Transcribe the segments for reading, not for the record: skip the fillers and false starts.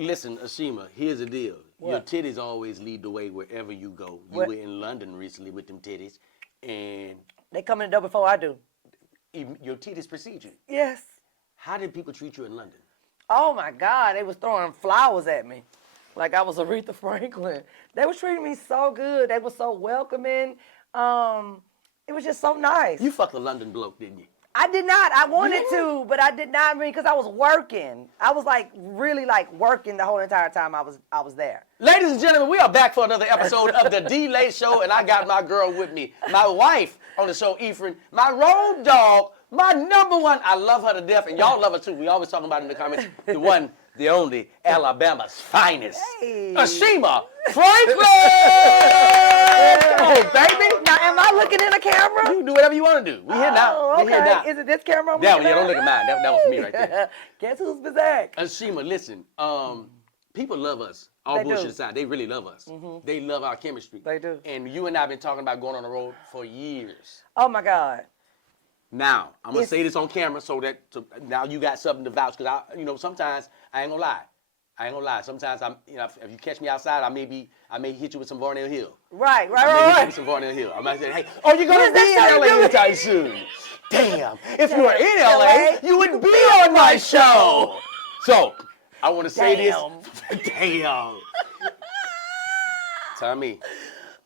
Listen, Ashima, here's the deal. What? Your titties always lead the way wherever you go. You were in London recently with them titties, and They come in the door before I do. even your titties precede you. Yes. How did people treat you in London? Oh my God, they was throwing flowers at me, like I was Aretha Franklin. They was treating me so good. They were so welcoming. It was just so nice. You fucked a London bloke, didn't you? I did not. I wanted to, but I did not. Because I was working. I was really working the whole entire time I was there. Ladies and gentlemen, we are back for another episode of the DLai Show, and I got my girl with me, my wife on the show, Ephraim, my road dog, my number one. I love her to death, and y'all love her too. We always talking about it in the comments. The one, the only, Alabama's finest, Hey. Ashima Franklin. Come on, baby. Now, am I looking in the camera? You can do whatever you want to do. We here now. Oh, We here now. Is it this camera? I'm That one, looking yeah, don't at? look at mine. That was for me right there. Guess who's Bizak? Ashima, listen. People love us. All They bullshit do. aside, they really love us. They love our chemistry. They do. And you and I have been talking about going on the road for years. Oh my God. Now, I'm gonna It's- say this on camera so now you got something to vouch. Cause sometimes I ain't gonna lie. Sometimes if you catch me outside, I may hit you with some Varnell Hill. Right. I may hit you with some Varnell Hill. I might say, hey, oh, you're gonna be in LA anytime soon. Damn, if you were in LA, you would be on my show. So, I want to say this. Damn. Tommy.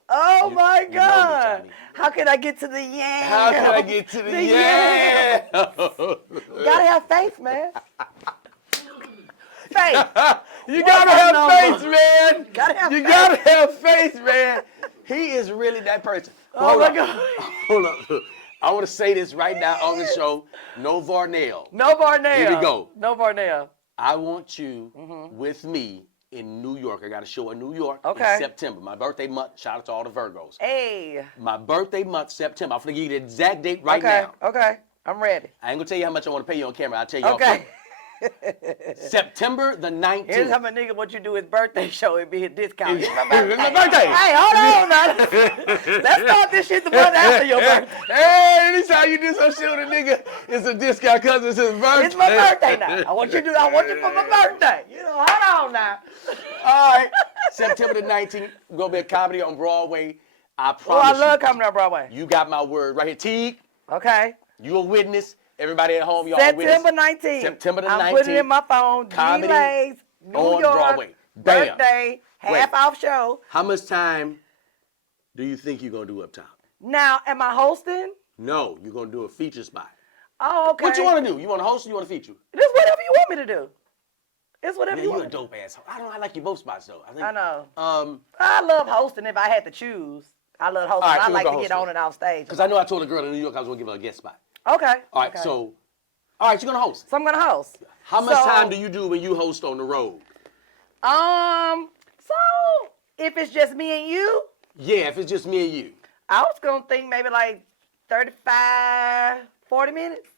Oh my you know me, God. Tommy. How can I get to the yeah? How can I get to the yeah? Gotta have faith, man. Faith. You What's gotta that have number? faith, man. You gotta have faith. man. He is really that person. Oh my God. Hold up. I want to say this right now on the show. No Varnell. No Varnell. Here we go. No Varnell. I want you with me in New York. I got a show in New York Okay. in September. My birthday month. Shout out to all the Virgos. Hey. My birthday month, September. I'm going to give you the exact date right now. Okay. I'm ready. I ain't going to tell you how much I want to pay you on camera. I'll tell you off Okay. camera. September the 19th. Here's how my nigga what you do his birthday show. It'd be a discount. It's my birthday. Hey, hold on now. Let's start this shit the month after your birthday. Hey, anytime you do some shit with a nigga, it's a discount because it's his birthday. It's my birthday now. I want you for my birthday. Hold on now. All right. September the 19th, going to be a comedy on Broadway. I Oh, promise I love coming on Broadway. you got my word right here. Teague, Okay. you a witness. Everybody at home, y'all a September witness. 19th. September the 19th. I'm putting it in my phone. Comedy DLai's New on York Broadway. Bam. birthday, half off show. How much time do you think you're going to do up top? Now, am I hosting? No, you're going to do a feature spot. Oh, okay. What you want to do? You want to host or you want to feature? It's whatever you want me to do. It's whatever Man, you you a want. dope ass. I like you both spots though. I know. Um, I love hosting if I had to choose. I love hosting. All right, I you like gonna to host get it. on and off stage. because I know I told a girl in New York I was going to give her a guest spot. Okay. All right, okay. so, all right, you're going to host. So I'm gonna host. How much So- time do you do when you host on the road? So if it's just me and you, Yeah, if it's just me and you. I was gonna think maybe like 35, 40 minutes.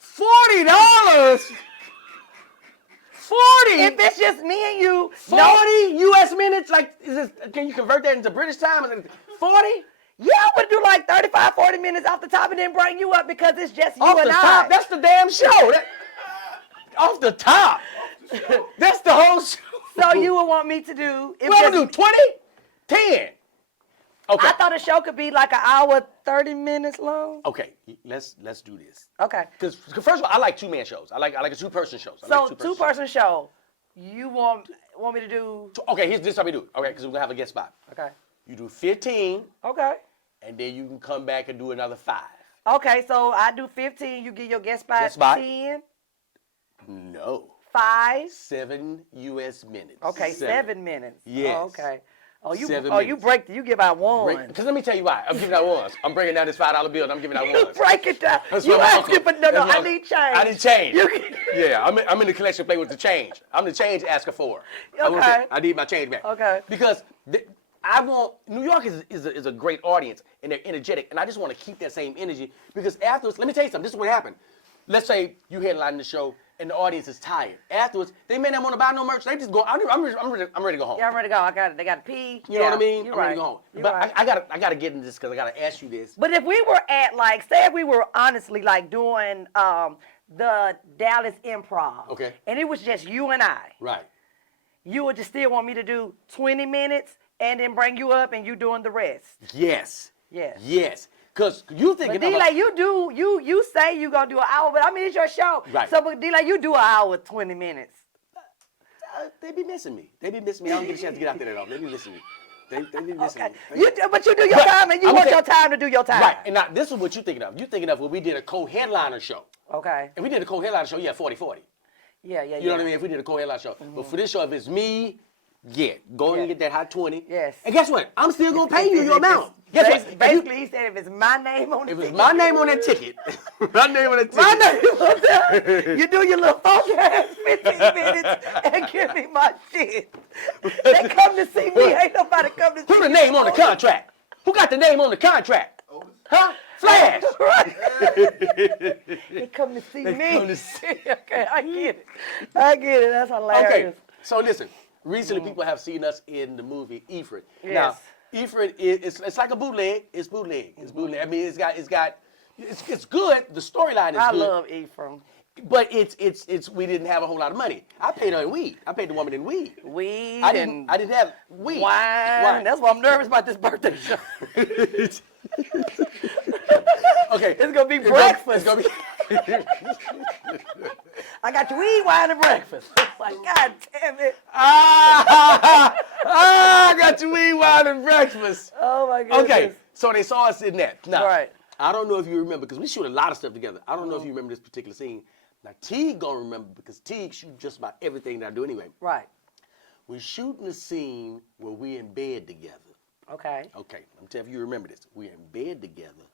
$40? 40? If it's just me and you, 40 no, U.S. minutes? Like, can you convert that into British time? 40? yeah, I would do like 35, 40 minutes off the top and then bring you up because it's just you Off and the I. top? That's the damn show. Off the top. That's the whole show. So you would want me to do? If What I'm just- gonna do? 20? 10? Okay. I thought a show could be like an hour, 30 minutes long. Okay, let's do this. Okay. Because first of all, I like two-man shows. I like a two-person show. I So like two-person show. You want me to do? Okay, this is how we do it. Okay, because we're gonna have a guest spot. Okay. You do 15, Okay. and then you can come back and do another 5. Okay. So I do 15. You get your guest spot. Guest spot. 10, No. 5. 7 U.S. minutes. Okay. 7 minutes. Yes. Oh, okay. Oh, you. 7 Oh, you minutes. you give out one. Because let me tell you why. I'm giving out ones. I'm breaking down this $5 bill and I'm giving out You ones. break it down. That's You what my asking uncle- for no. that's I what- need change. I need change. You- Yeah, I'm in the collection plate with the change. I'm the change asker for. Okay. I need my change back. Okay. Because New York is a great audience and they're energetic, and I just want to keep that same energy because afterwards, let me tell you something. This is what happened. Let's say you headline the show and the audience is tired. Afterwards, they may not want to buy no merch. They just go. I'm ready to go home. Yeah, I'm ready to go. They got to pee. You know what I mean? You're I'm ready to go home. You're But right. I gotta get into this because I gotta ask you this. But if we were at say if we were honestly doing the Dallas Improv, Okay. and it was just you and I, Right. you would just still want me to do 20 minutes and then bring you up and you doing the rest. Yes. Yes. Yes. Because you thinking But D-Lai, you say you gonna do an hour, but I mean it's your show. Right. So but D-Lai, you do an hour 20 minutes. They be missing me. I don't get a chance to get out there that often. They be missing me. They be missing Okay. me. But you do your time and you want your time to do your time. Right. And now this is what you're thinking of. You're thinking of when we did a co-headliner show. Okay. If we did a co-headliner show, 40-40. Yeah. You know what I mean? If we did a co-headliner show. But for this show, if it's me, go and get that hot 20. Yes. And guess what? I'm still going to pay you your amount. Guess what? Basically, he said if it's my name on the ticket. If it's my name on that ticket, my name on that ticket. My name on there. You do your little funky ass 15 minutes and give me my shit. They come to see me. Ain't nobody come to see me. Who the name on the contract? Who got the name on the contract? Huh? Flash. Right. They come to see me. Come to see. Okay, I get it. That's hilarious. Okay, so listen. Recently, people have seen us in the movie Ifrit. Yes. Now, Ifrit it's like a bootleg. It's bootleg. It's bootleg. I mean, it's good. The storyline is good. I love Ephraim. But it's we didn't have a whole lot of money. I paid her in weed. I paid the woman in weed. Weed. I didn't have weed. Wine. That's why I'm nervous about this birthday show. Okay. It's gonna be breakfast. It's gonna be. I got your weed, wine, and breakfast. It's like, God damn it. I got your weed, wine, and breakfast. Oh my goodness. Okay, so they saw us in that. Now, Right. I don't know if you remember, because we shoot a lot of stuff together. I don't know if you remember this particular scene. Now, Teague gonna remember, because Teague shoot just about everything that I do anyway. Right. We're shooting a scene where we're in bed together. Okay. Okay, I'm telling you, remember this. We're in bed together,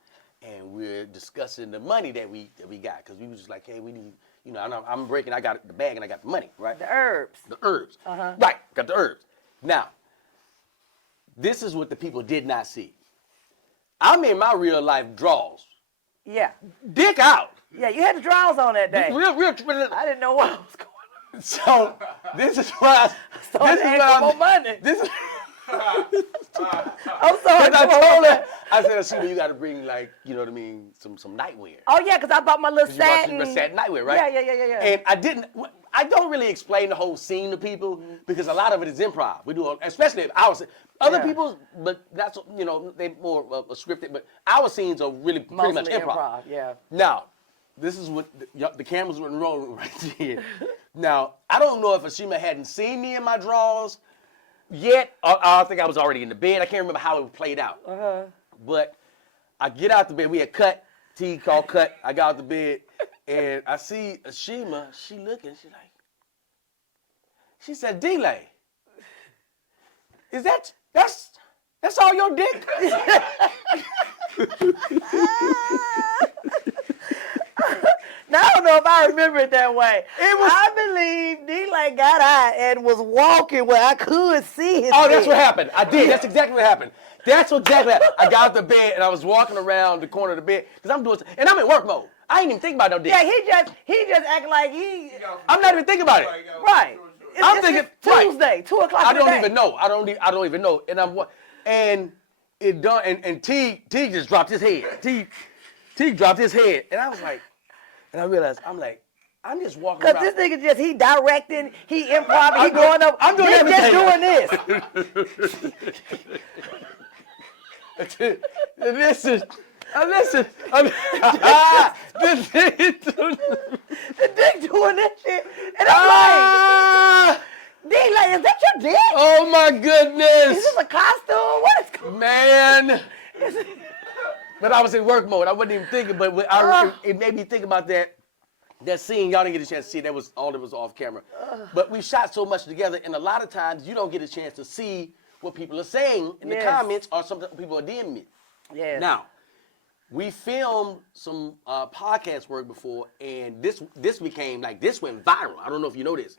and we're discussing the money that we got, because we was just like, hey, we need, I'm breaking, I got the bag and I got the money, right? The herbs. The herbs. Uh-huh. Right, got the herbs. Now, this is what the people did not see. I'm in my real life Drawls. Yeah. Dick out. Yeah, you had the draws on that day. Real. I didn't know what was going on. So, this is why. Started asking for more money. This is. I'm sorry. I told her, I said, Ashima, you got to bring, like, you know what I mean, some nightwear. Oh, yeah, because I bought my little You bought satin. your satin nightwear, right? Yeah. And I don't really explain the whole scene to people because a lot of it is improv. We do, especially other people's, but that's, they more scripted, but our scenes are really pretty much improv. Yeah. Now, this is what the cameras were rolling right here. Now, I don't know if Ashima hadn't seen me in my drawers yet, or I think I was already in the bed. I can't remember how it played out. Uh-huh. But I get out the bed. We had cut. T called cut. I got out the bed, and I see Ashima. She looking. She said, "DLai, is that's all your dick?" Now, I don't know if I remember it that way. I believe DLai got out and was walking where I could see his Oh, that's what happened. I did. That's exactly what happened. That's exactly what happened. I got out the bed and I was walking around the corner of the bed because and I'm in work mode. I ain't even thinking about no dick. Yeah, he just acting like he. I'm not even thinking about it. Right. I'm thinking Tuesday, 2 o'clock. I don't even know. I don't even know. And it done. And T just dropped his head. T dropped his head, and I was like, and I realized I'm just walking around. Because this nigga he directing, he improv, he going up. I'm doing everything. Just doing this. Listen. The dick doing that shit. And I'm like, DLai, is that your dick? Oh my goodness. Is this a costume? What is going on? Man. But I was in work mode. I wasn't even thinking, but it made me think about that scene. Y'all didn't get a chance to see. That was all that was off camera. But we shot so much together, and a lot of times you don't get a chance to see what people are saying in the comments or something people are DMing me. Yes. Now, we filmed some podcast work before, and this went viral. I don't know if you know this.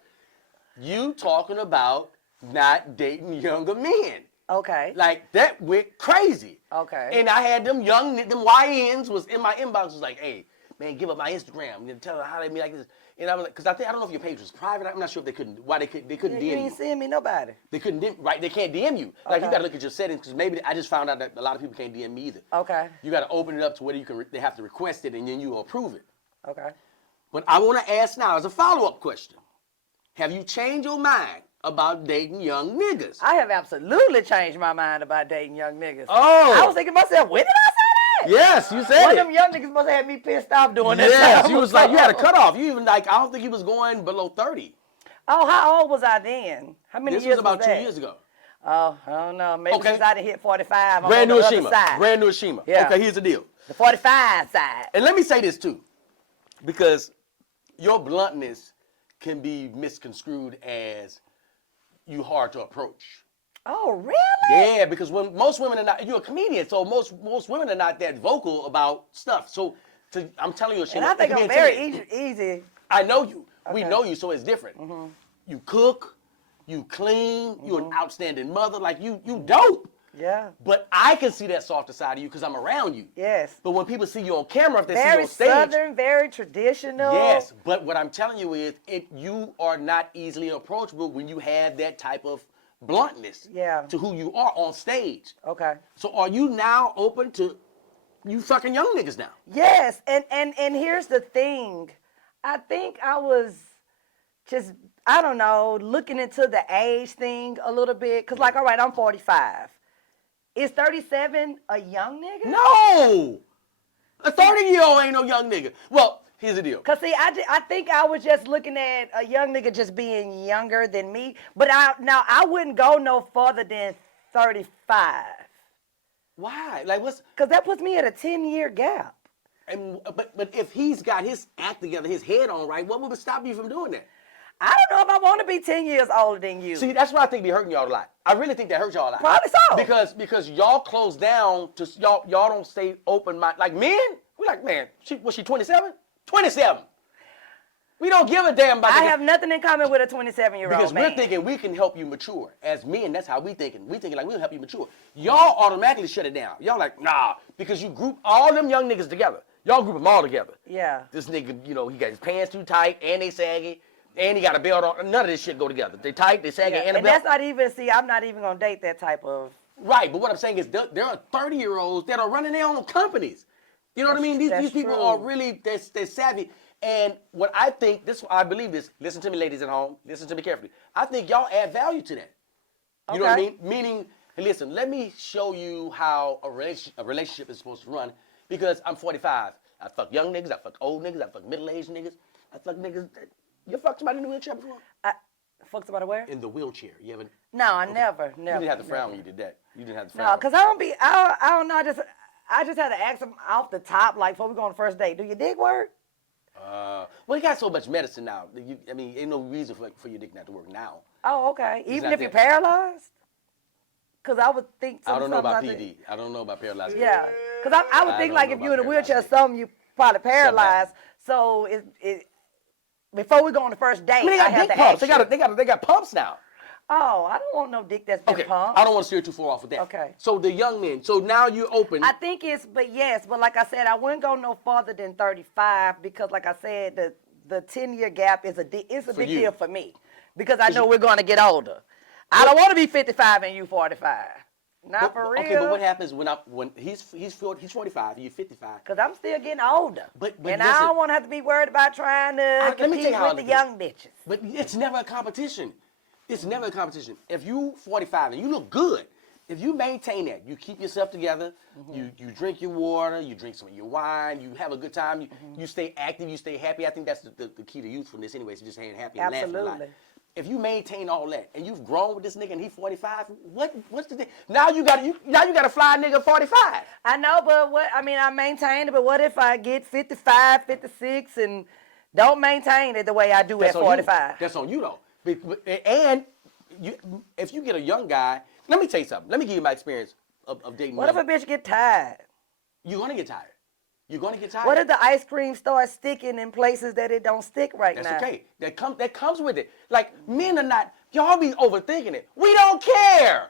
You talking about not dating younger men. Okay. Like, that went crazy. Okay. And I had them YNs was in my inbox, was like, hey, man, give up my Instagram. You tell them how they be like this. And I was like, because I don't know if your page was private. I'm not sure if they couldn't DM You you. ain't seeing me nobody. They couldn't they can't DM you. Like, you got to look at your settings, because maybe I just found out that a lot of people can't DM me either. Okay. You got to open it up to where they have to request it, and then you approve it. Okay. But I want to ask now, as a follow-up question, have you changed your mind about dating young niggas. I have absolutely changed my mind about dating young niggas. Oh. I was thinking to myself, when did I say that? Yes, you said One it. of them young niggas must have had me pissed off doing that. Yes, you was like, you had a cutoff. You even like, I don't think he was going below 30. Oh, how old was I then? How many This years was about that? 2 years ago. Oh, I don't know. Maybe Okay. since I done hit 45, I'm Brand on new the other Ashima. side. Brand new Ashima. Yeah. Okay, here's the deal. The 45 side. And let me say this too, because your bluntness can be misconstrued as you hard to approach. Oh, really? Yeah, because when most women are not, you're a comedian, so most women are not that vocal about stuff. So I'm telling you, Ashima, And I think it can I'm be very intimidating. easy. I know you. We Okay. know you, so it's different. Mm-hmm. You cook, you clean, you're an outstanding mother, like you dope. Yeah. But I can see that softer side of you because I'm around you. Yes. But when people see you on camera, if they see you Very on stage, southern, very traditional. yes. But what I'm telling you is, you are not easily approachable when you have that type of bluntness Yeah. to who you are on stage. Okay. So are you now open to you fucking young niggas now? Yes, and here's the thing. I think I was just, I don't know, looking into the age thing a little bit. Because, like, all right, I'm 45. Is 37 a young nigga? No! A 30-year-old ain't no young nigga. Well, here's the deal. Because, see, I think I was just looking at a young nigga just being younger than me. But I wouldn't go no further than 35. Why? Like, what's... Because that puts me at a 10-year gap. And, but if he's got his act together, his head on right, what would stop you from doing that? I don't know if I want to be 10 years older than you. See, that's what I think be hurting y'all a lot. I really think that hurts y'all a lot. Probably so. Because y'all close down to y'all don't stay open minded. Like men, we like, man, was she 27? 27. We don't give a damn about I that. have nothing in common with a 27-year-old Because man. we're thinking we can help you mature. As men, that's how we thinking. We thinking like we'll help you mature. Y'all automatically shut it down. Y'all like, nah, because you group all them young niggas together. Y'all group them all together. Yeah. This nigga, he got his pants too tight and they saggy. And he got a belt on. None of this shit go together. They tight, they saggy, Yeah. and a And belt. that's not even, see, I'm not even going to date that type of. Right, but what I'm saying is there are 30-year-olds that are running their own companies. You know what I mean? These people true. are really, they're savvy. And what I think, I believe this, listen to me ladies at home, listen to me carefully. I think y'all add value to that. You know what I mean? Meaning, hey, listen, let me show you how a relationship is supposed to run because I'm 45. I fuck young niggas, I fuck old niggas, I fuck middle-aged niggas, I fuck niggas. You fucked somebody in the wheelchair before? Fuck somebody where? In the wheelchair. You haven't? No, I never. You didn't have to frown when you did that. You didn't have to frown. No, because I don't know, I just had to ask them off the top, like, before we go on the first date, do your dick work? Well, you got so much medicine now. Ain't no reason for your dick not to work now. Oh, okay. Even not if you're there. paralyzed? Because I would think I don't know about something. PD. I don't know about paralyzed. Yeah. Because I would I think, don't like, know if you're in a about wheelchair, paralyzed. something you probably paralyzed. So, before we go on the first date, I mean, they got have dick to pumps. ask They got pumps now. Oh, I don't want no dick that's been Okay, pumped. I don't want to steer too far off with that. Okay. So the young men. So now you're open. I think but like I said, I wouldn't go no farther than 35 because, like I said, the 10-year gap is a big you. deal for me because I know we're going to get older. I don't want to be 55 and you 45. Not for real. Okay, but what happens when he's 45, you're 55? Because I'm still getting older. But and listen, I don't want to have to be worried about trying to let me tell you compete how I with the look at young it. bitches. But it's never a competition. It's never a competition. If you 45 and you look good, if you maintain that, you keep yourself together, you drink your water, you drink some of your wine, you have a good time, you stay active, you stay happy. I think that's the key to youthfulness anyway, so just staying happy and laughing a lot. Absolutely. If you maintain all that and you've grown with this nigga and he's 45, what's the thing? Now you got to fly a nigga 45. I know, but I maintain it, but what if I get 55, 56 and don't maintain it the way I do at 45? That's on you though. And if you get a young guy, let me tell you something. Let me give you my experience of dating. What if a bitch get tired? You're gonna get tired. You're gonna get tired. What if the ice cream starts sticking in places that it don't stick right now? That's okay. That comes with it. Like men are not. Y'all be overthinking it. We don't care.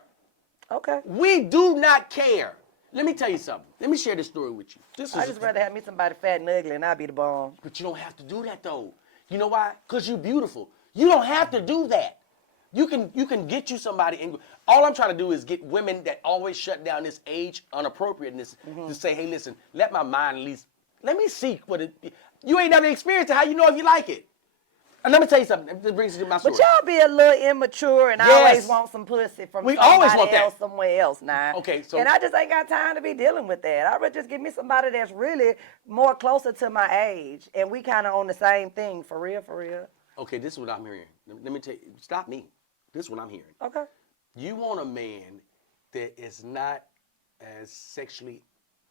Okay. We do not care. Let me tell you something. Let me share this story with you. I just rather have me somebody fat and ugly and I be the bomb. But you don't have to do that though. You know why? Because you're beautiful. You don't have to do that. You can get you somebody, and all I'm trying to do is get women that always shut down this age unappropriateness to say, hey, listen, let my mind at least, let me see what it, you ain't never experienced it, how you know if you like it? And let me tell you something. This brings me to my story. But y'all be a little immature and always want some pussy from somebody else somewhere else now. Okay, so. And I just ain't got time to be dealing with that. I'd rather just give me somebody that's really more closer to my age. And we kind of on the same thing, for real, for real. Okay, this is what I'm hearing. Let me tell you. Stop me. This is what I'm hearing. Okay. You want a man that is not as sexually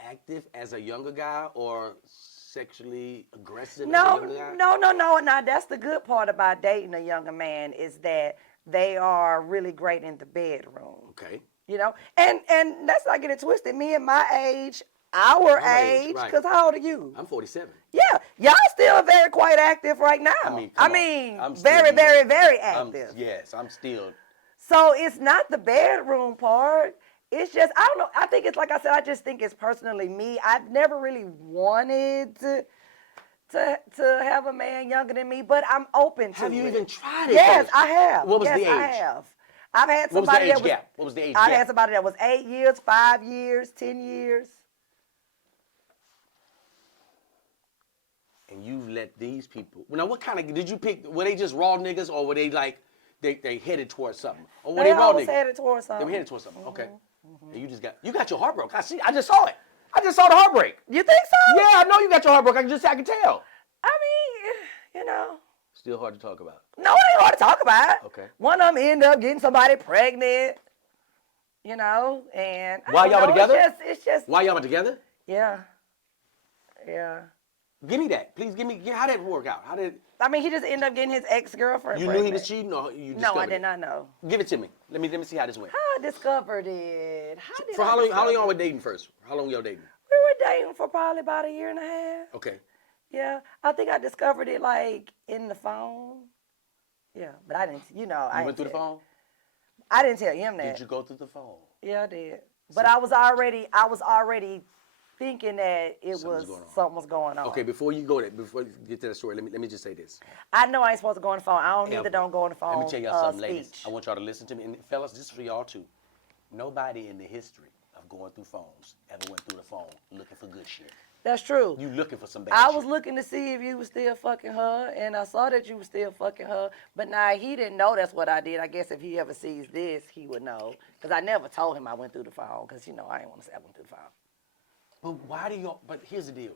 active as a younger guy or sexually aggressive as a younger guy? No. Now, that's the good part about dating a younger man is that they are really great in the bedroom. Okay. You know? And let's not get it twisted. Me and my age, our age, because how old are you? I'm 47. Yeah. Y'all still very quite active right now. I mean, very, very, very active. Yes, I'm still. So it's not the bedroom part. It's just, I don't know. I think it's like I said, I just think it's personally me. I've never really wanted to have a man younger than me, but I'm open to it. Have you even tried it? Yes, I have. What was the age? I have. I've had somebody What was the age gap? What was the age gap? I've had somebody that was 8 years, 5 years, 10 years. And you let these people. Now, what kind of, did you pick, were they just raw niggas or were they like, they headed towards something? Or were they raw niggas? headed towards something. They were headed towards something, okay. And you got your heart broke. I just saw it. I just saw the heartbreak. You think so? Yeah, I know you got your heart broke. I can tell. I mean, you know. Still hard to talk about. No, it ain't hard to talk about. Okay. One of them ended up getting somebody pregnant, you know, and While y'all were together? It's just. While y'all were together? Yeah. Yeah. Give me that. Please give me, how did it work out? I mean, he just ended up getting his ex-girlfriend pregnant. You knew he was cheating or you discovered it? No, I did not know. Give it to me. Let me see how this went. How I discovered it? How long y'all were dating first? How long y'all dating? We were dating for probably about a year and a half. Okay. Yeah, I think I discovered it like in the phone. Yeah, but I didn't, you know. You went through the phone? I didn't tell him that. Did you go through the phone? Yeah, I did. But I was already thinking that something was going on. Okay, before you get to that story, let me just say this. I know I ain't supposed to go on the phone. I don't go on the phone. Let me tell y'all something, ladies. I want y'all to listen to me. And fellas, this is for y'all too. Nobody in the history of going through phones ever went through the phone looking for good shit. That's true. You looking for some bad shit. I was looking to see if you was still fucking her, and I saw that you was still fucking her. But now he didn't know that's what I did. I guess if he ever sees this, he would know. Because I never told him I went through the phone. Because, you know, I didn't want to say I went through the phone. But here's the deal.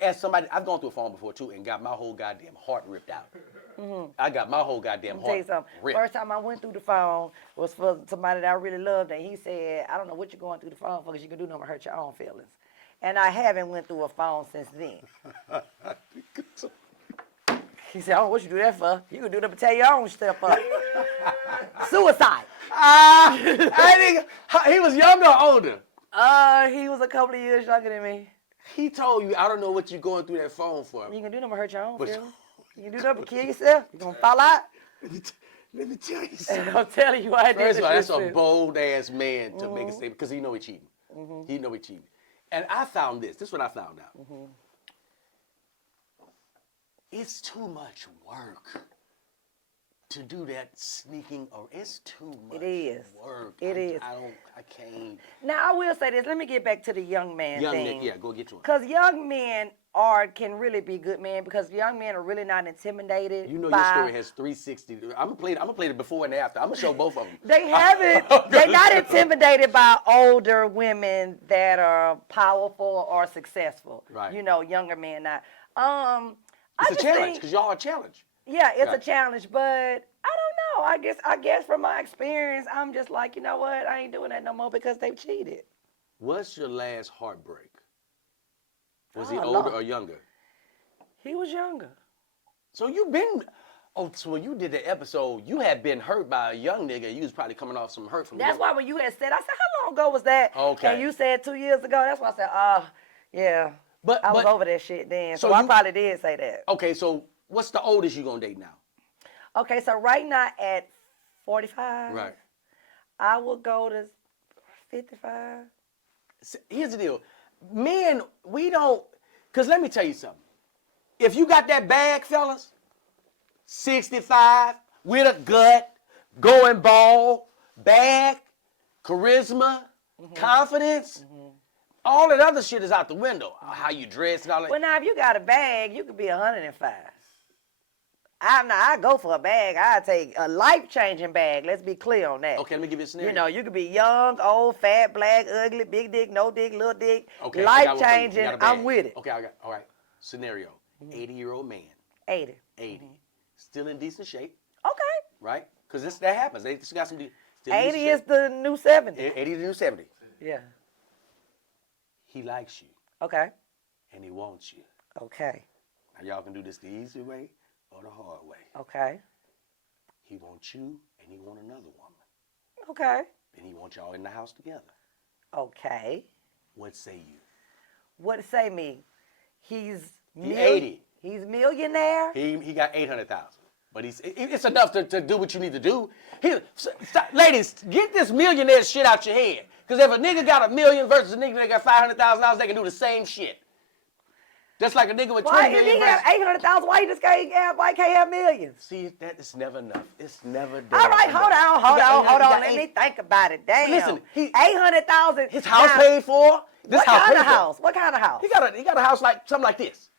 As somebody, I've gone through a phone before too and got my whole goddamn heart ripped out. Mm-hmm. I got my whole goddamn heart ripped. First time I went through the phone was for somebody that I really loved, and he said, I don't know what you're going through the phone for because you can do nothing but hurt your own feelings. And I haven't went through a phone since then. He said, I don't know what you do that for. You can do that to tear your own stuff up. Suicide. I think he was younger or older? He was a couple of years younger than me. He told you, I don't know what you're going through that phone for. You can do nothing but hurt your own feelings. You can do nothing but kill yourself. You're going to fall out. Let me tell you something. I'm telling you, I did. First of all, that's a bold-ass man to make a statement because he know he cheating. Mm-hmm. He know he cheating. And I found this. This is what I found out. Mm-hmm. It's too much work to do that sneaking. Or it's too much work. It is. I can't. Now, I will say this. Let me get back to the young man thing. Yeah, go get to it. Because young men can really be good men because young men are really not intimidated. You know your story has 360. I'm gonna play the before and after. I'm gonna show both of them. They haven't. They're not intimidated by older women that are powerful or successful. Right. You know, younger men not. It's a challenge because y'all are a challenge. Yeah, it's a challenge, but I don't know. I guess from my experience, I'm just like, you know what? I ain't doing that no more because they've cheated. What's your last heartbreak? Was he older or younger? He was younger. So so when you did the episode, you had been hurt by a young nigga. You was probably coming off some hurt from. That's why when you had said, I said, how long ago was that? Okay. And you said 2 years ago. That's why I said, yeah. But I was over that shit then. So I probably did say that. Okay, so what's the oldest you gonna date now? Okay, so right now at 45. Right. I will go to 55. Here's the deal. Men, we don't, because let me tell you something. If you got that bag, fellas, 65, with a gut, going bald, bag, charisma, confidence, all that other shit is out the window. How you dress and all that. Well, now, if you got a bag, you could be 105. I go for a bag. I take a life-changing bag. Let's be clear on that. Okay, let me give you a scenario. You know, you could be young, old, fat, black, ugly, big dick, no dick, little dick. Okay, I got one for you. You Life-changing. got a I'm bag. with it. Okay, all right. Scenario: 80-year-old man, 80. 80, still in decent shape, Okay. right? Because that happens. They just got some. Still in 80 decent is shape. the new 70. 80 to new 70. Yeah. He likes you Okay. and he wants you. Okay. Now y'all can do this the easy way or the hard way. Okay. He wants you and he wants another woman. Okay. And he wants y'all in the house together. Okay. What say you? What say me? He's He 80. He's millionaire. He got 800,000. But it's enough to do what you need to do. Ladies, get this millionaire shit out your head. Because if a nigga got $1 million versus a nigga that got $500,000, they can do the same shit. Just like a nigga with Why 20 if million he got versus... 800,000? Why he just can't have? Why can't have millions? See, that is never enough. It's never done. All right, hold on. Let me think about it. Damn. Listen, 800,000. His house paid for. This What house kind paid of for. house? What kind of house? He got a house like something like this.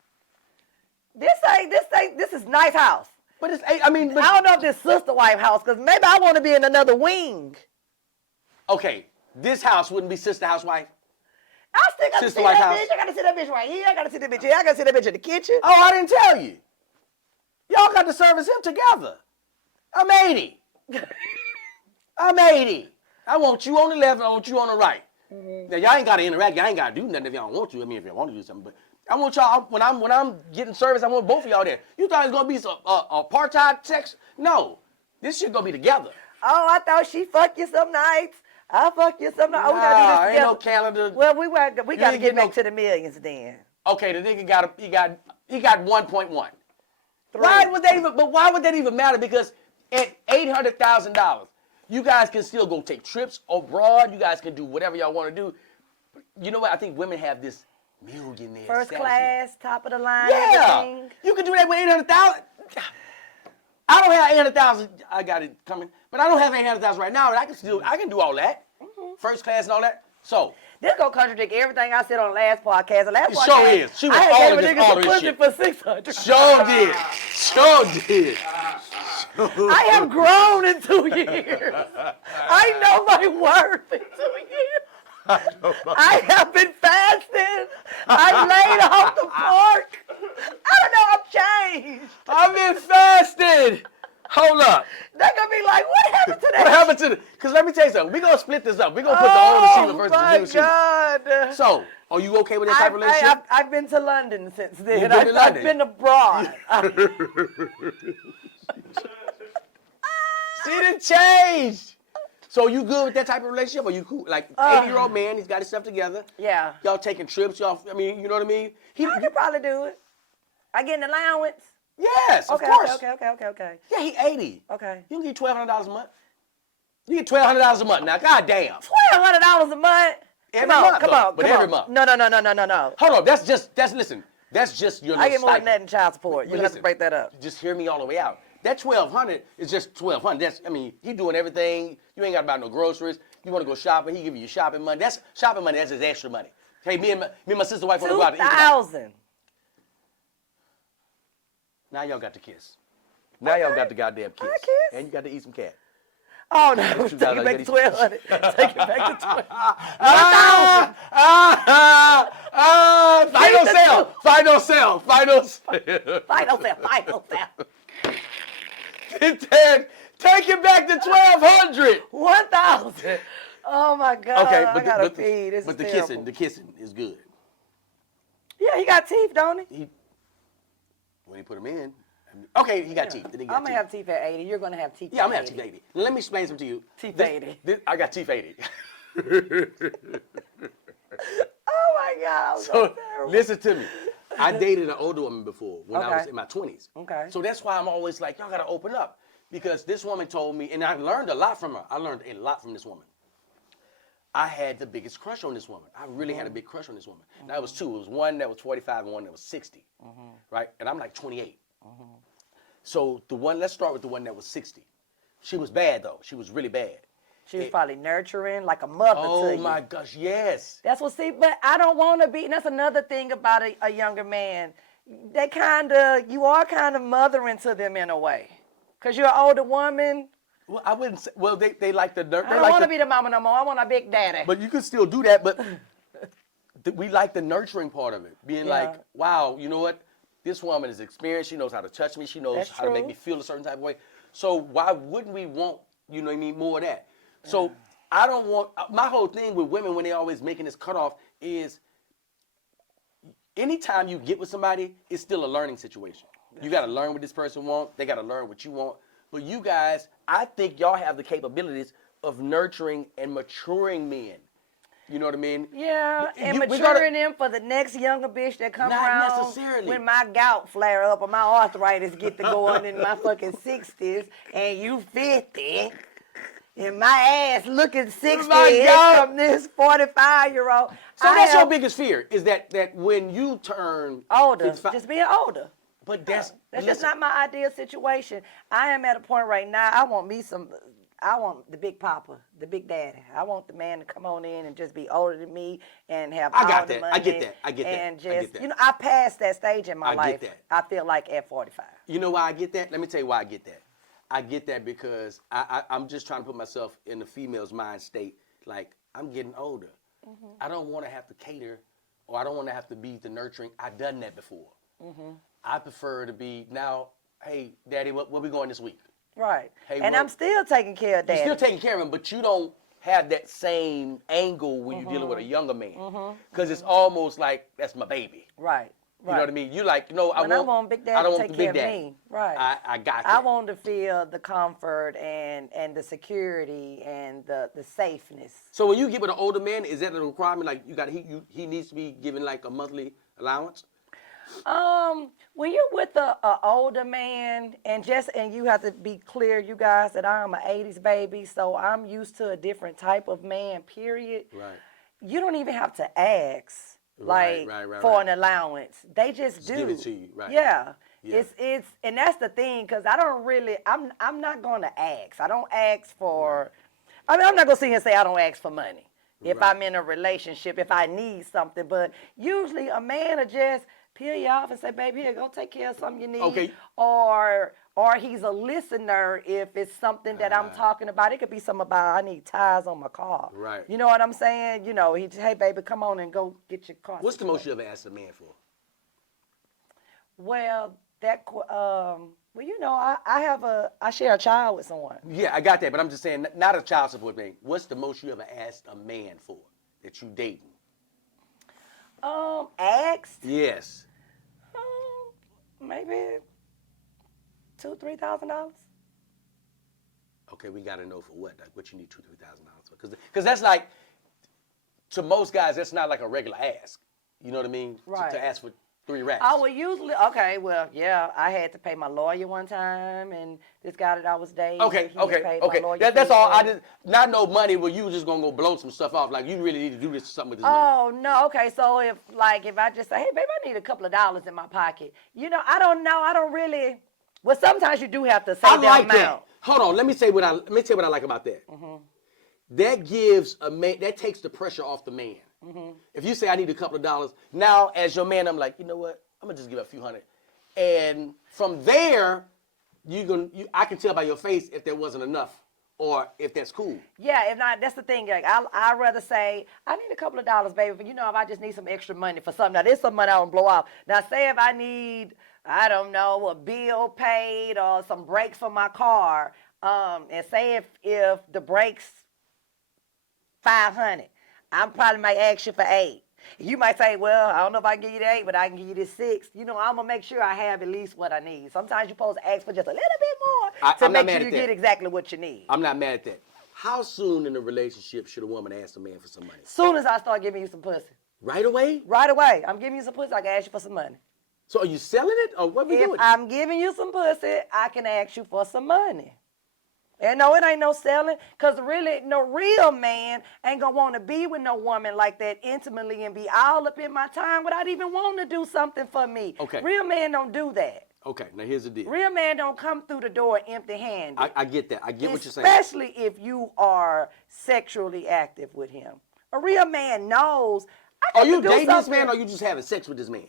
This is nice house. But it's I mean. But, I don't know if this sister wife house, because maybe I want to be in another wing. okay, this house wouldn't be sister housewife. I still got to see Sister wife that house. bitch. I got to see that bitch right here. I got to see that bitch here. I got to see that bitch in the kitchen. Oh, I didn't tell you. Y'all got to service him together. I'm 80. I'm 80. I want you on the left, I want you on the right. Now, y'all ain't got to interact. Y'all ain't got to do nothing if y'all don't want to. I mean, if y'all want to do something. But I want y'all, when I'm getting service, I want both of y'all there. You thought it was going to be a part-time sex? No. This shit going to be together. Oh, I thought she fuck you some nights. I fuck you some nights. Oh, we got to do this together. Ain't no calendar. Well, we got to get back no- to the millions then. Okay, the nigga he got 1.1. Why would that even matter? Because at $800,000, you guys can still go take trips abroad. You guys can do whatever y'all want to do. You know what? I think women have this millionaire First status. class, top of the line, Yeah, everything. you can do that with 800,000. I don't have 800,000. I got it coming, but I don't have 800,000 right now. But I can do all that. First class and all that. So. This gonna contradict everything I said on the last podcast. The last It podcast, sure is. She was I had all gave a this- nigga all some this pussy shit. for 600. Sure did. Sure did. I have grown in 2 years. I know my worth in 2 years. I have been fasting. I laid off the pork. I don't know. I'm changed. I've been fasting. Hold up. They're gonna be like, what happened to that? What happened to the? Because let me tell you something. We're gonna split this up. We're gonna put the old Ashima versus the new Ashima. God. So, are you okay with that type of relationship? I've been to London since then. You've been to London? I've been abroad. See, it changed. So you good with that type of relationship? Or you cool? Like 80-year-old man, he's got his stuff together. Yeah. Y'all taking trips. Y'all, I mean, you know what I mean? I could probably do it. I get an allowance. Yes, of Okay, course. okay. Yeah, he 80. Okay. You can get $1,200 a month. You get $1,200 a month now. God damn. $1,200 a month. Every month, though, but every month. No. Hold on. That's just your little I get more than stipend. that in child support. You But have to listen, break that up. Just hear me all the way out. That $1,200 is just $1,200. That's, I mean, he doing everything. You ain't got to buy no groceries. You want to go shopping, he give you shopping money. That's shopping money. That's his extra money. Hey, me and my sister wife want to go out to eat. $2,000. Now y'all got to kiss. Now y'all got the goddamn kiss. I kiss. And you got to eat some cat. Oh no! That's Take it back to 1,200. Take it back to 1,200. Final sale. Final sale. Take it back to 1,200. 1,000. Oh my God! Okay, I gotta pee. This is the terrible. kissing is good. Yeah, he got teeth, don't he? When he put them in. Okay, he got teeth. Then he got I'm gonna teeth. have teeth at 80. You're gonna have teeth. Yeah, I'm at gonna have teeth 80. Let me explain something to you. Teeth 80. I got teeth 80. Oh my God! I'm so So terrible. listen to me. I dated an older woman before when I Okay. was in my 20s. Okay. So that's why I'm always like, y'all gotta open up. Because this woman told me, and I learned a lot from her. I learned a lot from this woman. I had the biggest crush on this woman. I really had a big crush on this woman. Now it was two. It was one that was 45 and one that was 60. Right? And I'm like 28. So let's start with the one that was 60. She was bad though. She was really bad. She was probably nurturing like a mother to you. Oh my gosh, yes. That's what, but I don't want to be, and that's another thing about a younger man. you are kind of mothering to them in a way. Because you're an older woman. Well, I wouldn't say, well, they like the nurture. I don't want to be the mama no more. I want a big daddy. But you can still do that, but we like the nurturing part of it. Being like, wow, you know what? This woman is experienced. She knows how to touch me. She knows how to make me feel a certain type of way. So why wouldn't we want, you know what I mean, more of that? So I don't want, my whole thing with women when they're always making this cutoff is anytime you get with somebody, it's still a learning situation. You got to learn what this person wants. They got to learn what you want. But you guys, I think y'all have the capabilities of nurturing and maturing men. You know what I mean? Yeah, and maturing them for the next younger bitch that come around. Not necessarily. When my gout flare up or my arthritis get to going in my fucking 60s and you 50 and my ass looking 60 from this 45-year-old. So that's your biggest fear, is that when you turn older, just being older. But that's just not my ideal situation. I am at a point right now, I want the big papa, the big daddy. I want the man to come on in and just be older than me and have all the money. I get that. And just, I passed that stage in my life. I get that. I feel like at 45. You know why I get that? Let me tell you why I get that. I get that because I'm just trying to put myself in the female's mind state. Like, I'm getting older. Mm-hmm. I don't want to have to cater, or I don't want to have to be the nurturing. I've done that before. Mm-hmm. I prefer to be now, hey, daddy, where we going this week? Right. Hey, and I'm still taking care of daddy. You're still taking care of him, but you don't have that same angle when you're dealing with a younger man. Because it's almost like, that's my baby. Right. You know what I mean? You like, no, I want Big Daddy to take care of me. Right. I got that. I want to feel the comfort and the security and the safeness. So when you get with an older man, is that a requirement? Like he needs to be given like a monthly allowance? When you're with an older man, and you have to be clear, you guys, that I'm an 80s baby, so I'm used to a different type of man, period. Right. You don't even have to ask. For an allowance, they just do. Give it to you, right? Yeah. It's and that's the thing, because I don't really, I'm not going to ask. I don't ask for. I mean, I'm not going to sit here and say I don't ask for money if I'm in a relationship, if I need something. But usually a man will just peel you off and say, baby, here, go take care of something you need. Okay. Or he's a listener if it's something that I'm talking about. It could be something about, I need tires on my car. Right. You know what I'm saying? You know, hey, baby, come on and go get your car. What's the most you ever asked a man for? Well, I share a child with someone. Yeah, I got that, but I'm just saying, not a child support thing. What's the most you ever asked a man for that you dating? Asked? Yes. Maybe $2,000-$3,000. Okay, we got to know for what? Like, what you need $2,000-$3,000 for? Because that's like, to most guys, that's not like a regular ask. You know what I mean? Right. To ask for 3 racks. I would usually, I had to pay my lawyer one time, and this guy that I was dating. Okay. That's all. Not no money where you just gonna go blow some stuff off. Like, you really need to do something with this money. Oh no, okay. So if I just say, hey, babe, I need a couple of dollars in my pocket. You know, I don't know. I don't really. Well, sometimes you do have to say that amount. That. Hold on. Let me tell you what I like about that. Mm-hmm. That gives a man. That takes the pressure off the man. Mm-hmm. If you say I need a couple of dollars, now as your man, I'm like, you know what? I'm gonna just give a few hundred, and from there, I can tell by your face if there wasn't enough or if that's cool. Yeah, if not, that's the thing. Like, I'd rather say I need a couple of dollars, baby. But if I just need some extra money for something. Now there's some money I don't blow off. Now say if I need, I don't know, a bill paid or some brakes for my car, and say if the brakes $500. I probably might ask you for $8. You might say, well, I don't know if I can give you the $8, but I can give you this $6. I'm going to make sure I have at least what I need. Sometimes you're supposed to ask for just a little bit more to make sure you get exactly what you need. I'm not mad at that. How soon in a relationship should a woman ask a man for some money? Soon as I start giving you some pussy. Right away? Right away. I'm giving you some pussy, I can ask you for some money. So are you selling it, or what are we doing? If I'm giving you some pussy, I can ask you for some money. And no, it ain't no selling, because really, no real man ain't going to want to be with no woman like that intimately and be all up in my time without even wanting to do something for me. Okay. Real men don't do that. Okay, now here's the deal. Real men don't come through the door empty-handed. I get that. I get what you're saying. Especially if you are sexually active with him. A real man knows. Are you dating this man, or are you just having sex with this man?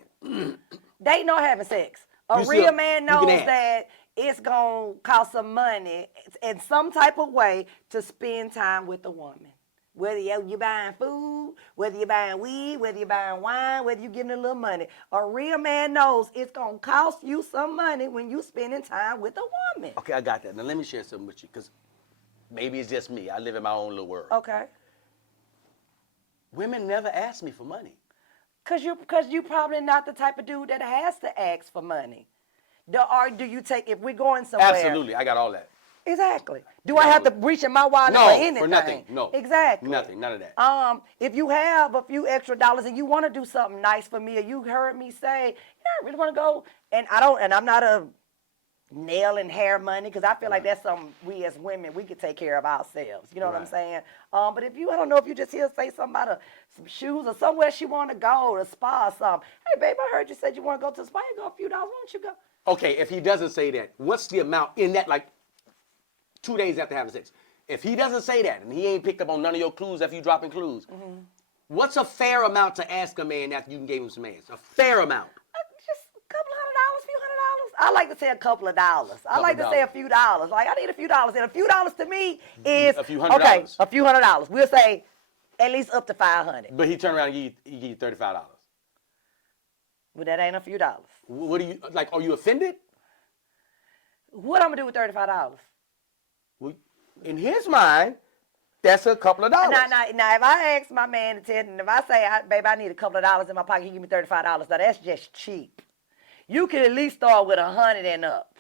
Dating or having sex. A You see real a- man you knows can ask. that it's going to cost some money in some type of way to spend time with a woman. Whether you're buying food, whether you're buying weed, whether you're buying wine, whether you're giving a little money. A real man knows it's going to cost you some money when you're spending time with a woman. Okay, I got that. Now let me share something with you, because maybe it's just me. I live in my own little world. Okay. Women never ask me for money. Cause you probably not the type of dude that has to ask for money. Or do you take, if we're going somewhere? Absolutely, I got all that. Exactly. Do I have to reach in my wallet No, for anything? for nothing. No. Exactly. Nothing. None of that. If you have a few extra dollars and you want to do something nice for me, or you heard me say, I really want to go, and I'm not a nail and hair money, because I feel like that's something we as women, we could take care of ourselves. You know what I'm Right. saying? But if you, I don't know if you just hear say something about some shoes or somewhere she want to go, to spa or something. Hey, babe, I heard you said you want to go to the spa. You go a few dollars. Why don't you go? Okay, if he doesn't say that, what's the amount in that, like 2 days after having sex? If he doesn't say that, and he ain't picked up on none of your clues after you dropping clues, what's a fair amount to ask a man after you gave him some ass? A fair amount. Just a couple $100, few $100. I like to say a couple of dollars. I like to of say a dollars. few dollars. Like, I need a few dollars. And a few dollars to me is A few $100. Okay, a few $100. We'll say at least up to $500. But he turned around and give you $35. But that ain't a few dollars. What do you, like, are you offended? What I'm gonna do with $35? Well, in his mind, that's a couple of dollars. Now, if I ask my man to tell, and if I say, babe, I need a couple of dollars in my pocket, he give me $35. Now that's just cheap. You can at least start with 100 and up.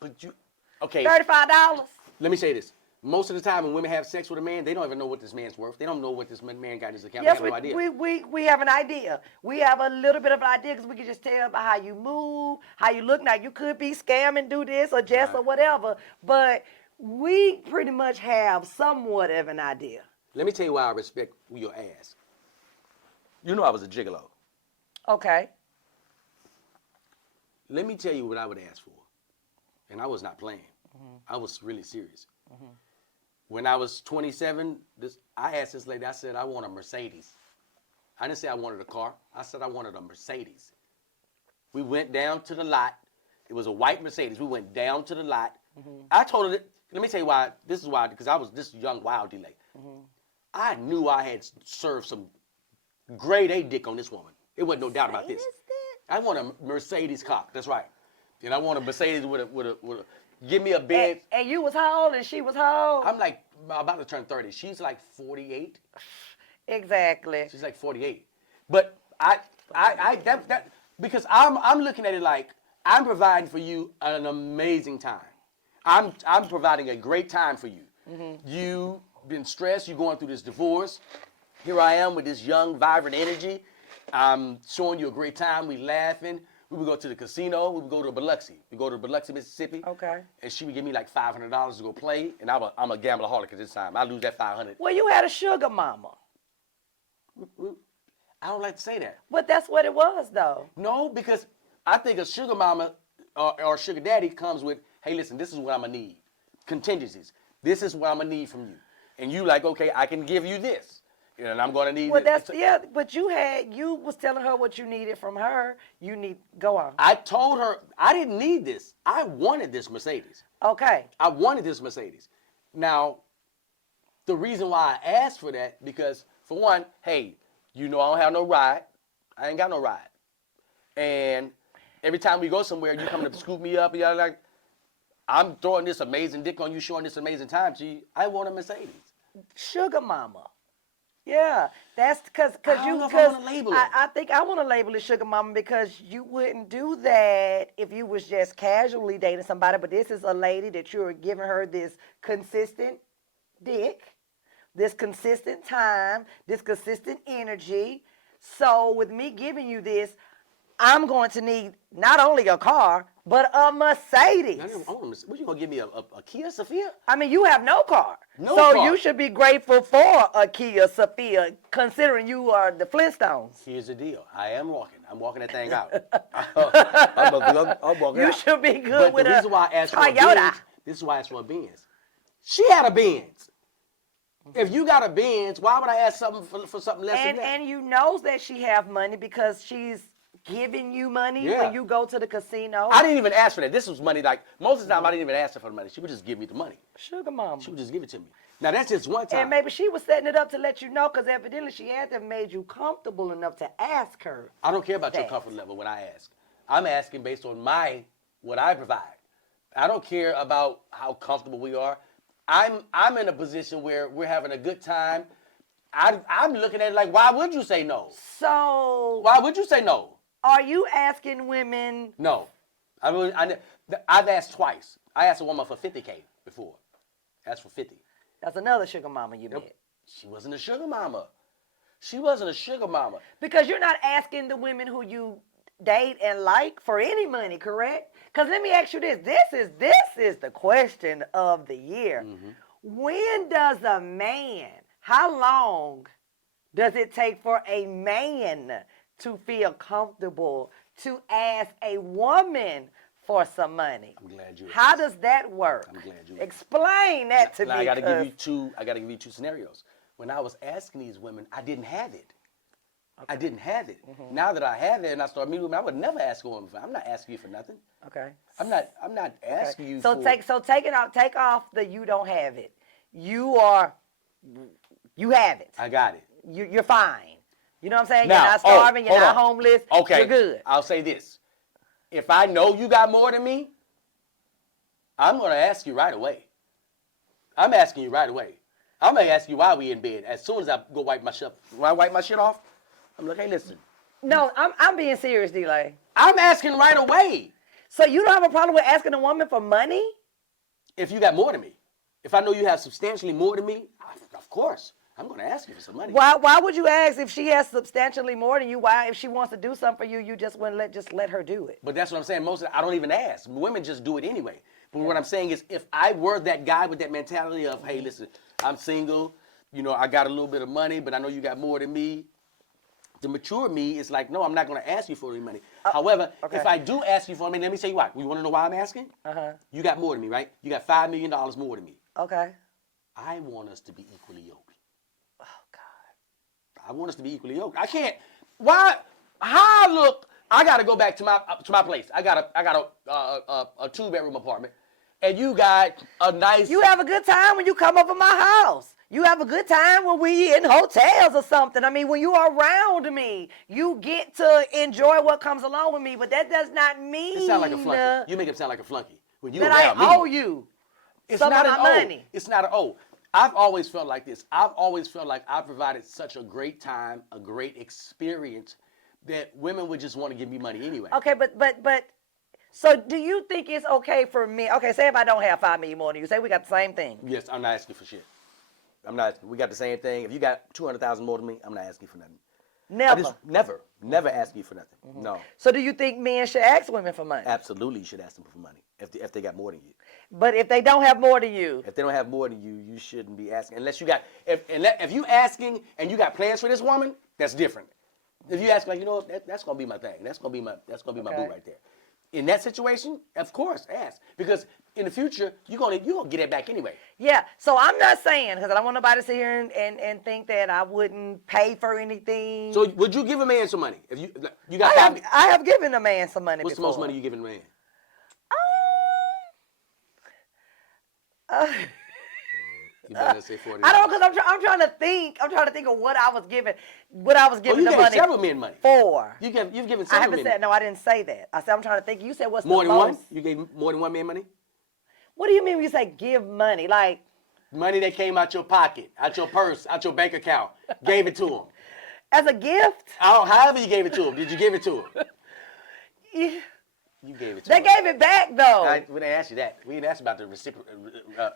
But you, okay. $35. Let me say this. Most of the time when women have sex with a man, they don't even know what this man's worth. They don't know what this man got in his account. Yes, they have no idea. we have an idea. We have a little bit of an idea because we can just tell by how you move, how you look. Now, you could be scamming, do this or just or whatever, but we pretty much have somewhat of an idea. Let me tell you why I respect your ass. You know I was a gigolo. Okay. Let me tell you what I would ask for. And I was not playing. I was really serious. When I was 27, I asked this lady, I said, I want a Mercedes. I didn't say I wanted a car. I said I wanted a Mercedes. We went down to the lot. It was a white Mercedes. We went down to the lot. I told her, let me tell you why. This is why, because I was this young wild delay. I knew I had served some grade A dick on this woman. It wasn't no doubt about this. I want a Mercedes car. That's right. And I want a Mercedes with a give me a bed. And you was how old and she was how old? I'm like about to turn 30. She's like 48. Exactly. She's like 48. But that because I'm looking at it like I'm providing for you an amazing time. I'm providing a great time for you. You've been stressed. You're going through this divorce. Here I am with this young, vibrant energy. I'm showing you a great time. We laughing. We would go to the casino. We would go to Biloxi. We go to Biloxi, Mississippi. Okay. And she would give me like $500 to go play. And I'm a gambleaholic at this time. I lose that $500. Well, you had a sugar mama. I don't like to say that. But that's what it was, though. No, because I think a sugar mama or sugar daddy comes with, hey, listen, this is what I'm going to need. Contingencies. This is what I'm going to need from you. And you like, okay, I can give you this. And I'm going to need Well, this. but you was telling her what you needed from her. Go on. I told her I didn't need this. I wanted this Mercedes. Okay. I wanted this Mercedes. Now, the reason why I asked for that, because for one, hey, you know I don't have no ride. I ain't got no ride. And every time we go somewhere, you come to scoop me up, you're like, I'm throwing this amazing dick on you, showing this amazing time to you. I want a Mercedes. Sugar mama. Yeah, that's because I don't know if I wanna label it. I think I want to label it sugar mama because you wouldn't do that if you was just casually dating somebody. But this is a lady that you're giving her this consistent dick, this consistent time, this consistent energy. So with me giving you this, I'm going to need not only a car, but a Mercedes. What, you going to give me a Kia Sophia? I mean, you have no car. No so car. You should be grateful for a Kia Sophia, considering you are the Flintstones. Here's the deal. I am walking. I'm walking that thing out. I'm walking You out. should be good But with the reason why I asked for a Toyota. Benz, this is why I asked for a Benz. She had a Benz. If you got a Benz, why would I ask something for something less than that? And you knows that she have money because she's giving you money Yeah. when you go to the casino? I didn't even ask for that. This was money, like, most of the time I didn't even ask her for the money. She would just give me the money. Sugar mama. She would just give it to me. Now, that's just one time. And maybe she was setting it up to let you know, because evidently she had to have made you comfortable enough to ask her. I don't care about your that. comfort level when I ask. I'm asking based on what I provide. I don't care about how comfortable we are. I'm in a position where we're having a good time. I'm looking at it like, why would you say no? So Why would you say no? are you asking women? No. I've asked twice. I asked a woman for $50K before. Asked for 50. That's another sugar mama you met. She wasn't a sugar mama. She wasn't a sugar mama. Because you're not asking the women who you date and like for any money, correct? Because let me ask you this. This is the question of the year. When does a man, how long does it take for a man to feel comfortable to ask a woman for some money? I'm glad you How asked. does that work? I'm glad you asked. Explain that to Now, me. I gotta give you two scenarios. When I was asking these women, I didn't have it. I didn't have it. Now that I have it and I start meeting women, I would never ask a woman for. I'm not asking you for nothing. Okay. I'm not asking you So for. take off the you don't have it. You have it. I got it. You're fine. You know what I'm saying? Now, you're not starving, you're hold not on. homeless. Okay. You're good. I'll say this. If I know you got more than me, I'm gonna ask you right away. I'm asking you right away. I'm gonna ask you why we in bed. As soon as I go wipe my shit, when I wipe my shit off, I'm like, hey, listen. No, I'm being serious, DLai. I'm asking right away. So you don't have a problem with asking a woman for money? If you got more than me, if I know you have substantially more than me, of course, I'm gonna ask you for some money. Why would you ask if she has substantially more than you? Why, if she wants to do something for you, you just wouldn't let her do it? But that's what I'm saying. I don't even ask. Women just do it anyway. But what I'm saying is, if I were that guy with that mentality of, hey, listen, I'm single, I got a little bit of money, but I know you got more than me. The mature me is like, no, I'm not going to ask you for any money. However, if I do ask you for money, let me tell you why. You want to know why I'm asking? You got more than me, right? You got $5 million more than me. Okay. I want us to be equally yoked. Oh, God. I want us to be equally yoked. I can't. Why? How I look? I got to go back to my place. I got a 2-bedroom apartment, and you got a nice. You have a good time when you come over my house. You have a good time when we in hotels or something. I mean, when you are around me, you get to enjoy what comes along with me. But that does not mean It sounds like a flunky. You make it sound like a flunky when you that around I me. owe you It's some not of an my owe. money. It's not an owe. I've always felt like this. I've always felt like I provided such a great time, a great experience, that women would just want to give me money anyway. Okay, but so do you think it's okay for me? Okay, say if I don't have $5 million more than you, say we got the same thing. Yes, I'm not asking for shit. I'm not. We got the same thing. If you got 200,000 more than me, I'm not asking for nothing. Never ask you for nothing. No. So do you think men should ask women for money? Absolutely, you should ask them for money if they got more than you. But if they don't have more than you, If they don't have more than you, you shouldn't be asking. Unless you got if you asking and you got plans for this woman, that's different. If you ask like, that's gonna be my thing. That's gonna be my boo right there. In that situation, of course, ask, because in the future you're gonna get it back anyway. yeah. So I'm not saying, because I don't want nobody to sit here and think that I wouldn't pay for anything. So would you give a man some money if you got I have given a man some money What's before. the most money you giving a man? You better say 40. I don't, because I'm trying to think. I'm trying to think of what I was giving. What I was Oh, giving you the gave money several men money. for. You've given I several haven't men. said no. I didn't say that. I said I'm trying to think. You said what's More the than most? one? You gave more than one man money? What do you mean when you say give money? Like Money that came out your pocket, out your purse, out your bank account. Gave it to him. as a gift? However you gave it to him. Did you give it to him? Yeah. You gave it to They him. gave it back though. We didn't ask you that. We didn't ask about the reciprocal.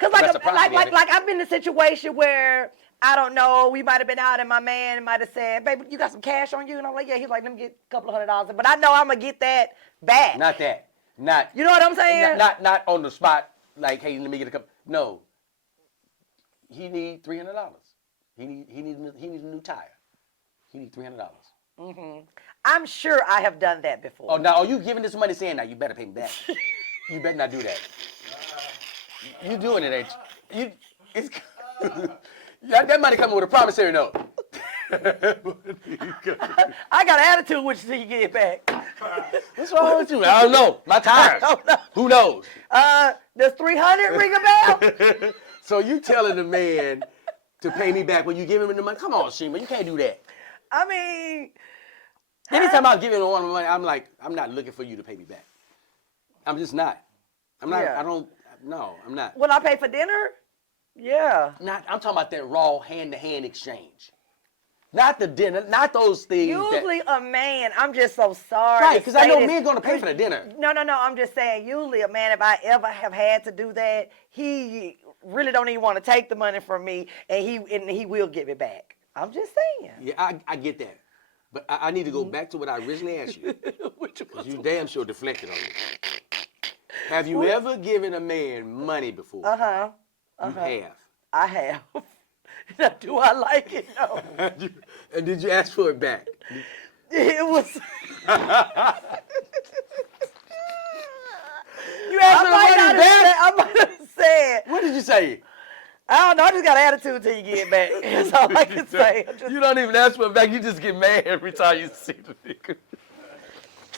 Cause like I've been in a situation where I don't know, we might have been out and my man might have said, "Baby, you got some cash on you?" And I'm like, "Yeah." He's like, "Let me get a couple of $100." But I know I'm gonna get that back. Not that. Not. You know what I'm saying? Not on the spot. Like, hey, let me get a couple. No. He need $300. He need a new tire. He need $300. I'm sure I have done that before. Oh, now are you giving this money saying, now you better pay me back? You better not do that. You doing it, ain't you? It's that money coming with a promissory note. I got an attitude with you till you get it back. What's wrong with you? I don't know. My tires. Who knows? Does 300 ring a bell? So you telling the man to pay me back when you give him the money? Come on, Ashima, you can't do that. I mean, Anytime I'm giving one money, I'm like, I'm not looking for you to pay me back. I'm just not. I'm not. Yeah. I'm not. will I pay for dinner? Yeah. I'm talking about that raw hand-to-hand exchange. Not the dinner, not those things. Usually a man, I'm just so sorry. Right, because I know this. men going to pay for the dinner. No, I'm just saying, usually a man, if I ever have had to do that, he really don't even want to take the money from me, and he will give it back. I'm just saying. Yeah, I get that. But I need to go back to what I originally asked you. Because you damn sure deflected on me. Have you ever given a man money before? Uh-huh. You have. I have. Now, do I like it? No. And did you ask for it back? It was. You asked for the money back? I might have said. What did you say? I don't know. I just got an attitude till you get it back. That's all I can say. You don't even ask for it back. You just get mad every time you see the nigga.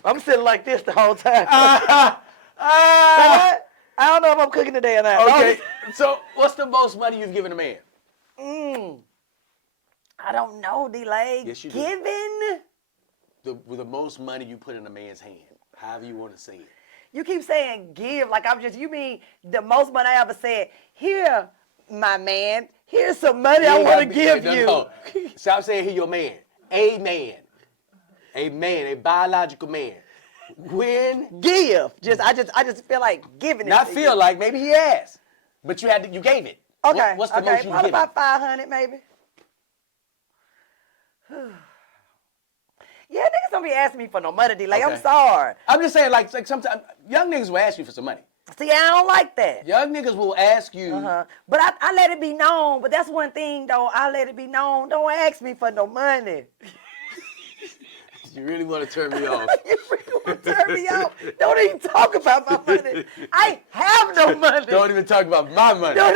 I'm sitting like this the whole time. I don't know if I'm cooking today or not. Okay. So, what's the most money you've given a man? I don't know, DLai. Yes, you do. Given? The most money you put in a man's hand, however you want to say it. You keep saying give, like you mean the most money I ever said, here, my man, here's some money I want to give you. No. Stop saying he your man. A man. A man, a biological man. When Give. I just feel like giving it. not to feel you. like maybe he asked, but you gave it. Okay. What's the most you probably given? about 500 maybe. Yeah, niggas don't be asking me for no money, DLai. Okay. I'm sorry. I'm just saying, like sometimes young niggas will ask you for some money. See, I don't like that. Young niggas will ask you. But I let it be known. But that's one thing, though. I let it be known. Don't ask me for no money. You really want to turn me off. You really want to turn me off? Don't even talk about my money. I have no money. Don't even talk about my money. No.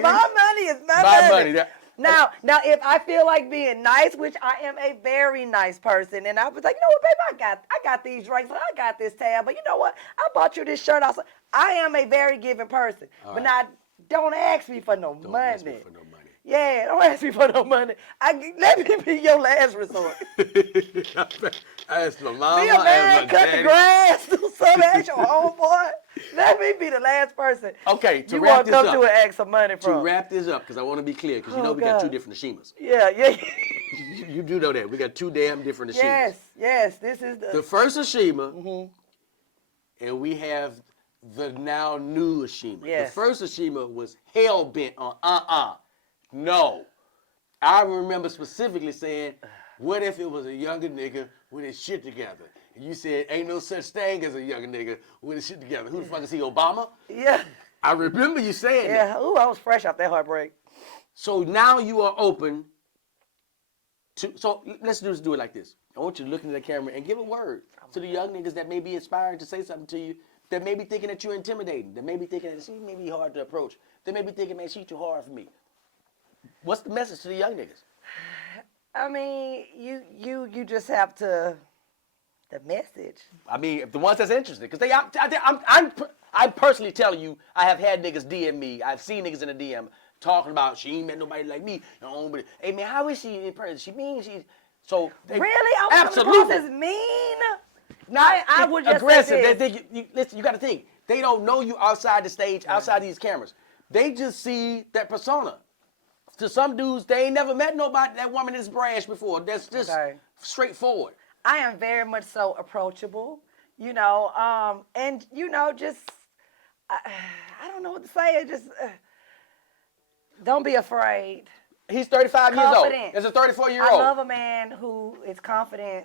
My money is my money. Now, if I feel like being nice, which I am a very nice person, and I was like, you know what, baby, I got these drinks, and I got this tab, but you know what, I bought you this shirt. I am a very giving person, but now don't ask me for no money. Don't ask me for no money. Yeah, don't ask me for no money. Let me be your last resort. I asked my mama. Be a man, cut the grass, do something, ask your homeboy. Let me be the last person. Okay, to you wrap want this to come up. to and ask some money To from. wrap this up, because I want to be clear, because we God. got two different Ashimas. Yeah. You do know that. We got two damn different Ashimas. Yes, this is The first Ashima, and we have the now new Ashima. Yes. The first Ashima was hell-bent on no. I remember specifically saying, what if it was a younger nigga with his shit together? And you said, ain't no such thing as a younger nigga with his shit together. Who the fuck is he, Obama? Yeah. I remember you saying that. Yeah. Ooh, I was fresh off that heartbreak. So now you are open to, so let's do it like this. I want you to look into the camera and give a word to the young niggas that may be inspiring to say something to you, that may be thinking that you're intimidating, that may be thinking that she may be hard to approach, that may be thinking, man, she's too hard for me. What's the message to the young niggas? I mean, you just have to, the message. I mean, the ones that's interested, because I'm personally telling you, I have had niggas DM me. I've seen niggas in the DM talking about she ain't met nobody like me. But hey man, how is she in person? She mean she's so. Really? I was absolutely as mean. I would just aggressive. say this. They think listen. You got to think. They don't know you outside the stage, outside these cameras. They just see that persona. To some dudes, they ain't never met nobody, that woman is brash before. That's just straightforward. I am very much so approachable, and just I don't know what to say. Just don't be afraid. He's 35 years old. Confident. There's a 34-year-old. I love a man who is confident.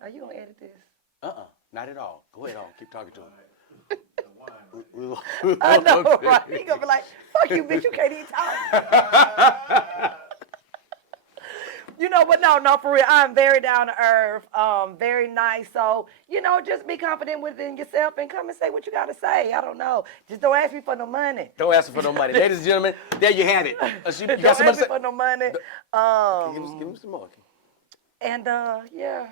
Are you gonna edit this? Not at all. Go ahead on. Keep talking to him. I know, right? He gonna be like, "Fuck you, bitch! You can't even talk." no, for real. I'm very down to earth, very nice. So, just be confident within yourself and come and say what you got to say. I don't know. Just don't ask me for no money. Don't ask for no money. Ladies and gentlemen, there you have it. Don't ask me for no money. Give him some more. And, yeah.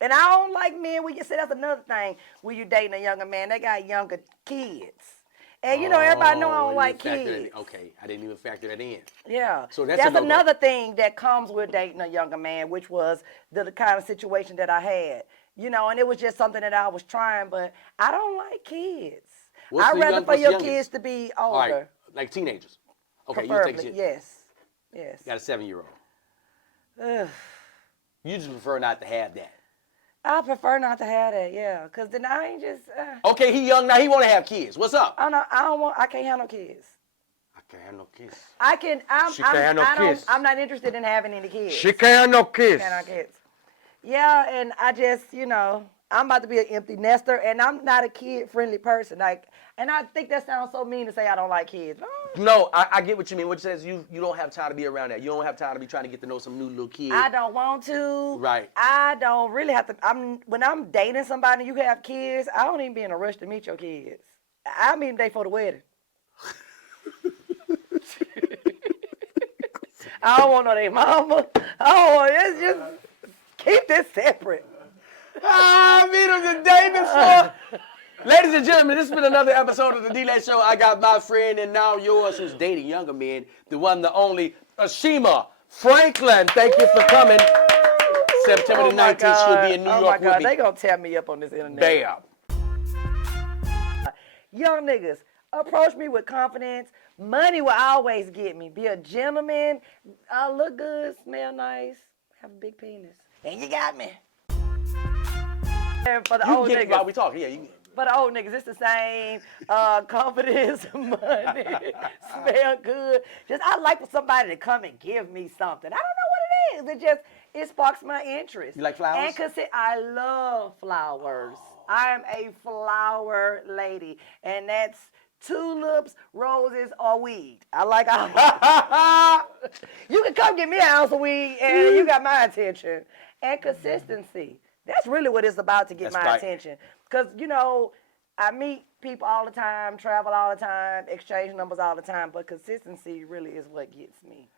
And I don't like men when you say that's another thing. When you dating a younger man, they got younger kids. And, everybody know I don't like kids. Okay, I didn't even factor that in. Yeah. So that's another thing that comes with dating a younger man, which was the kind of situation that I had. And it was just something that I was trying, but I don't like kids. I'd rather for your kids to be older. All right, like teenagers. Okay, preferably, you take yes. You got a 7-year-old. Ugh. You just prefer not to have that. I prefer not to have that, yeah, because then I ain't just. Okay, he young now. He want to have kids. What's up? I can't have no kids. I can't have no kids. She can't have no kids. I'm not interested in having any kids. She can't have no kids. Can't have kids. Yeah, and I just, I'm about to be an empty nester, and I'm not a kid-friendly person. And I think that sounds so mean to say I don't like kids. No, I get what you mean. Which says you don't have time to be around that. You don't have time to be trying to get to know some new little kids. I don't want to. Right. I don't really have to. When I'm dating somebody and you have kids, I don't even be in a rush to meet your kids. I meet them day for the wedding. I don't want no they mama. It's just keep this separate. I meet them the day before. Ladies and gentlemen, this has been another episode of the DLai Show. I got my friend and now yours who's dating younger men, the one, the only, Ashima Franklin. Thank you for coming. September the 19th, she'll be in New York my God, with me. they gonna tear me up on this internet. Bam. Young niggas, approach me with confidence. Money will always get me. Be a gentleman. Look good, smell nice, have a big penis. And you got me. And for the old niggas. While we talking, yeah, you can. For the old niggas, it's the same. Confidence, money, smell good. I like for somebody to come and give me something. I don't know what it is. It sparks my interest. You like flowers? And I love flowers. I am a flower lady, and that's tulips, roses, or weed. I like all. You can come get me an ounce of weed, and you got my attention. And consistency. That's really what it's about to get my attention. Because, I meet people all the time, travel all the time, exchange numbers all the time, but consistency really is what gets me.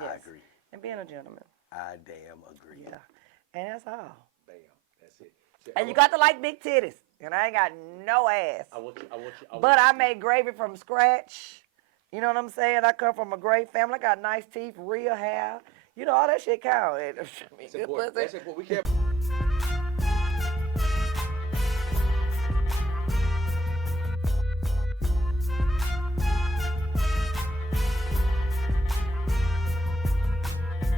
Yes. I agree. And being a gentleman. I damn agree. Yeah. And that's all. Bam. That's it. And you got to like big titties. And I ain't got no ass. But I made gravy from scratch. You know what I'm saying? I come from a great family. I got nice teeth, real hair. All that shit count. That's important. We can't.